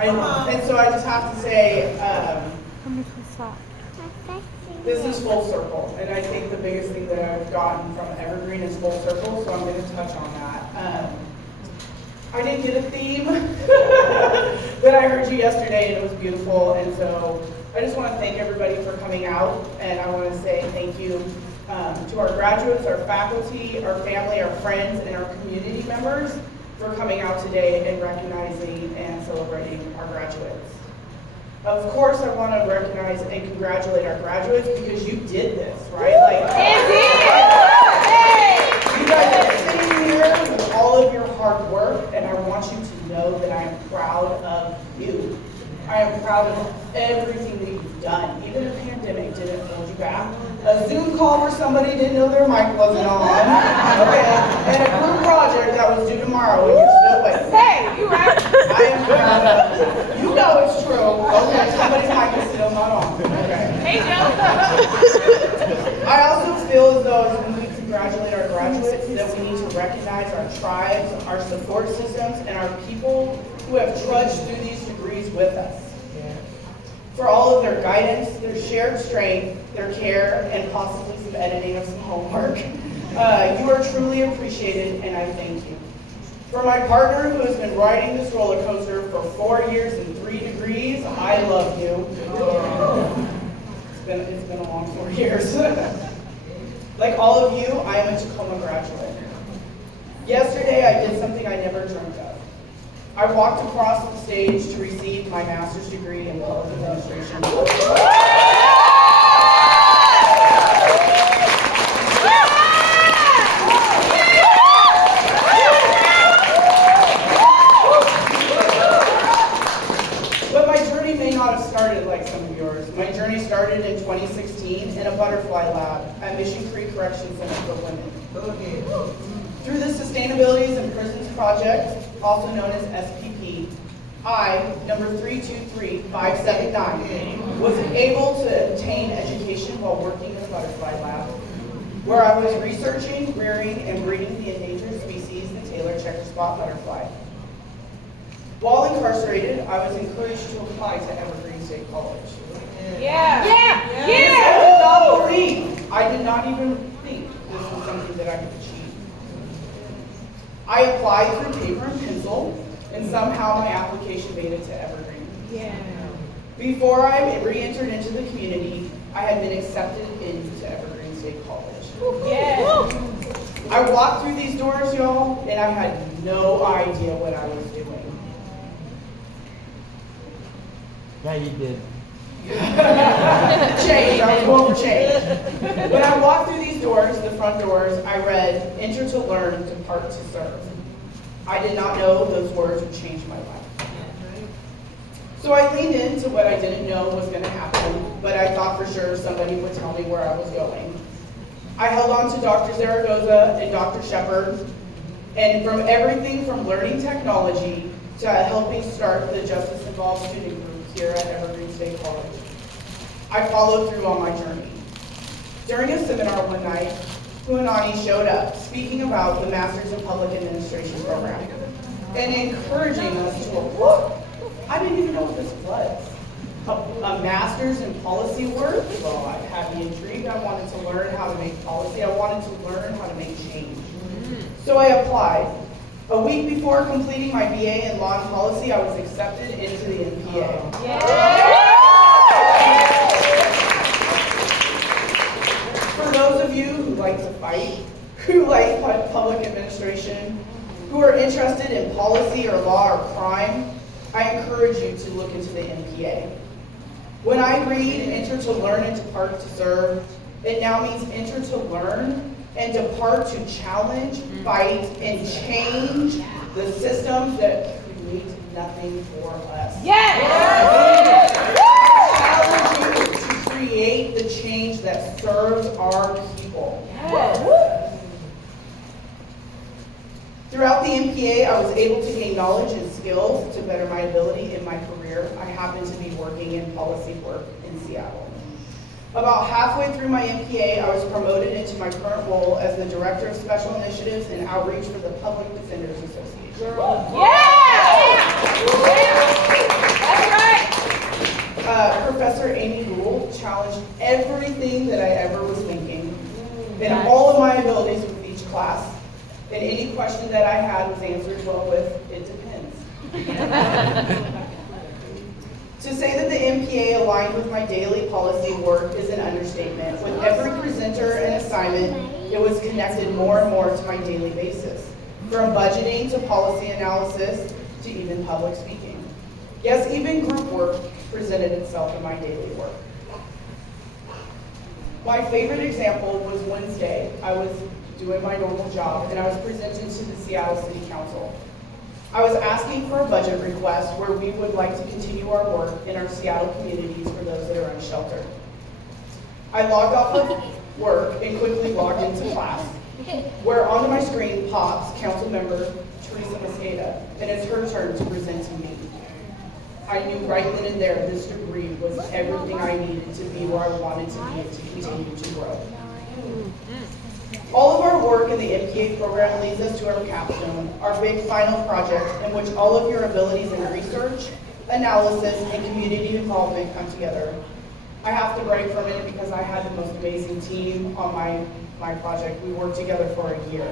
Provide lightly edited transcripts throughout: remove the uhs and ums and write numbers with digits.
And so I just have to say, this is full circle, and I think the biggest thing that I've gotten from Evergreen is full circle, so I'm going to touch on that. I didn't get a theme, but I heard you yesterday, and it was beautiful, and so I just want to thank everybody for coming out, and I want to say thank you to our graduates, our faculty, our family, our friends, and our community members for coming out today and recognizing and celebrating our graduates. Of course, I want to recognize and congratulate our graduates because you did this, right? You guys are sitting here with all of your hard work, and I want you to know that I am proud of you. I am proud of everything that you've done. Even a pandemic didn't hold you back. A Zoom call where somebody didn't know their mic wasn't on. Okay. And a group project that was due tomorrow and you're still waiting. Hey, you right? I am proud of you. You know it's true. Okay, somebody's mic is still not on. Okay. Hey, Joe. I also feel as though as we congratulate our graduates that we need to recognize our tribes, our support systems, and our people who have trudged through these degrees with us. For all of their guidance, their shared strength, their care, and possibly some editing of some homework. You are truly appreciated, and I thank you. For my partner who has been riding this roller coaster for 4 years and 3 degrees, I love you. It's been a long 4 years. Like all of you, I am a Tacoma graduate. Yesterday, I did something I never dreamt of. I walked across the stage to receive my master's degree in public administration. But my journey may not have started like some of yours. My journey started in 2016 in a butterfly lab at Mission Creek Correction Center for Women. Through the Sustainabilities in Prisons Project, also known as SPP, I, number 323579, was able to obtain education while working in a butterfly lab, where I was researching, rearing, and breeding the endangered species, the Taylor checker spot butterfly. While incarcerated, I was encouraged to apply to Evergreen State College. Yeah. I did not even think this was something that I could achieve. I applied through paper and pencil, and somehow my application made it to Evergreen. Yeah. Before I re-entered into the community, I had been accepted into Evergreen State College. Yeah. I walked through these doors, y'all, and I had no idea what I was doing. Yeah, you did. Change, I was going for change. When I walked through these doors, the front doors, I read, "Enter to learn, depart to serve." I did not know those words would change my life. So I leaned into what I didn't know was going to happen, but I thought for sure somebody would tell me where I was going. I held on to Dr. Zaragoza and Dr. Shepard, and from everything from learning technology to helping start the Justice Involved Student Group here at Evergreen State College, I followed through on my journey. During a seminar one night, Puanani showed up speaking about the Masters in Public Administration program and encouraging us to apply. I didn't even know what this was. A master's in policy work? Well, I had me intrigued. I wanted to learn how to make policy. I wanted to learn how to make change. So I applied. A week before completing my BA in Law and Policy, I was accepted into the NPA. For those of you who like to fight, who like public administration, who are interested in policy or law or crime, I encourage you to look into the NPA. When I read enter to learn and depart to serve, it now means enter to learn and depart to challenge, fight, and change the systems that create nothing for us. Yes! I challenge you to create the change that serves our people. Yes. Throughout the MPA, I was able to gain knowledge and skills to better my ability in my career. I happened to be working in policy work in Seattle. About halfway through my MPA, I was promoted into my current role as the Director of Special Initiatives and Outreach for the Public Defenders Association. Yeah! Professor Amy Rule challenged everything that I ever was thinking and all of my abilities with each class. And any question that I had was answered well with, it depends. To say that the MPA aligned with my daily policy work is an understatement. With every presenter and assignment, it was connected more and more to my daily basis, from budgeting to policy analysis to even public speaking. Yes, even group work presented itself in my daily work. My favorite example was Wednesday. I was doing my normal job and I was presenting to the Seattle City Council. I was asking for a budget request where we would like to continue our work in our Seattle communities for those that are unsheltered. I logged off of work and quickly logged into class, where onto my screen pops Council Member Teresa Mosqueda, and it's her turn to present to me. I knew right then and there this degree was everything I needed to be where I wanted to be and to continue to grow. All of our work in the MPA program leads us to our capstone, our big final project in which all of your abilities in research, analysis, and community involvement come together. I have to brag for a minute because I had the most amazing team on my project. We worked together for a year.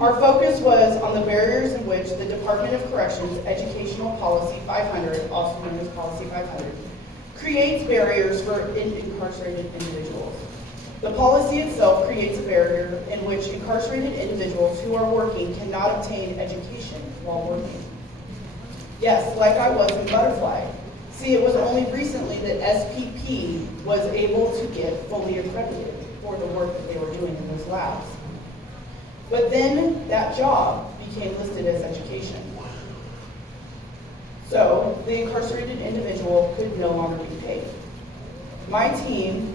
Our focus was on the barriers in which the Department of Corrections Educational Policy 500, also known as Policy 500, creates barriers for incarcerated individuals. The policy itself creates a barrier in which incarcerated individuals who are working cannot obtain education while working. Yes, like I was in Butterfly. See, it was only recently that SPP was able to get fully accredited for the work that they were doing in those labs. But then that job became listed as education. So the incarcerated individual could no longer be paid. My team,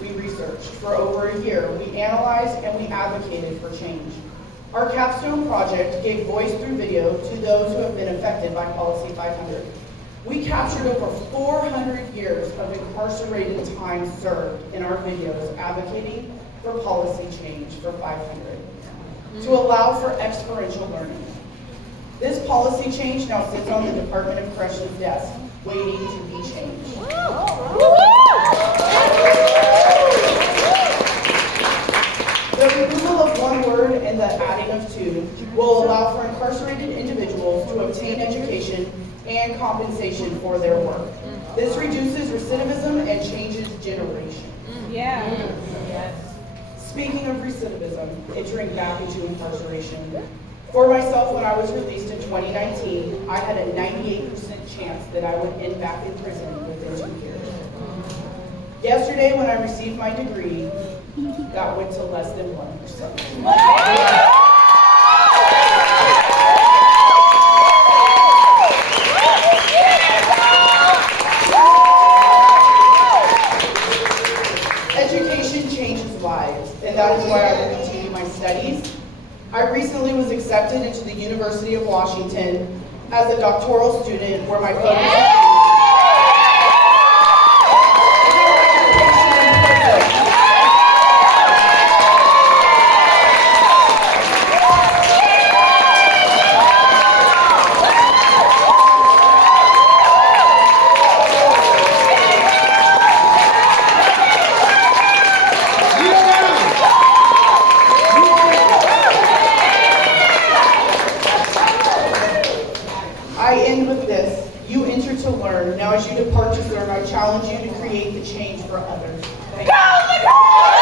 we researched for over a year. We analyzed and we advocated for change. Our capstone project gave voice through video to those who have been affected by Policy 500. We captured over 400 years of incarcerated time served in our videos advocating for policy change for 500 to allow for experiential learning. This policy change now sits on the Department of Corrections desk, waiting to be changed. The removal of one word and the adding of two will allow for incarcerated individuals to obtain education and compensation for their work. This reduces recidivism and changes generation. Yeah. Yes. Speaking of recidivism, entering back into incarceration. For myself, when I was released in 2019, I had a 98% chance that I would end back in prison within 2 years. Yesterday, when I received my degree, that went to less than 1%. Education changes lives, and that is why I will continue my studies. I recently was accepted into the University of Washington as a doctoral student where my focus is I end with this. You enter to learn. Now as you depart to serve, I challenge you to create the change for others. Thank you.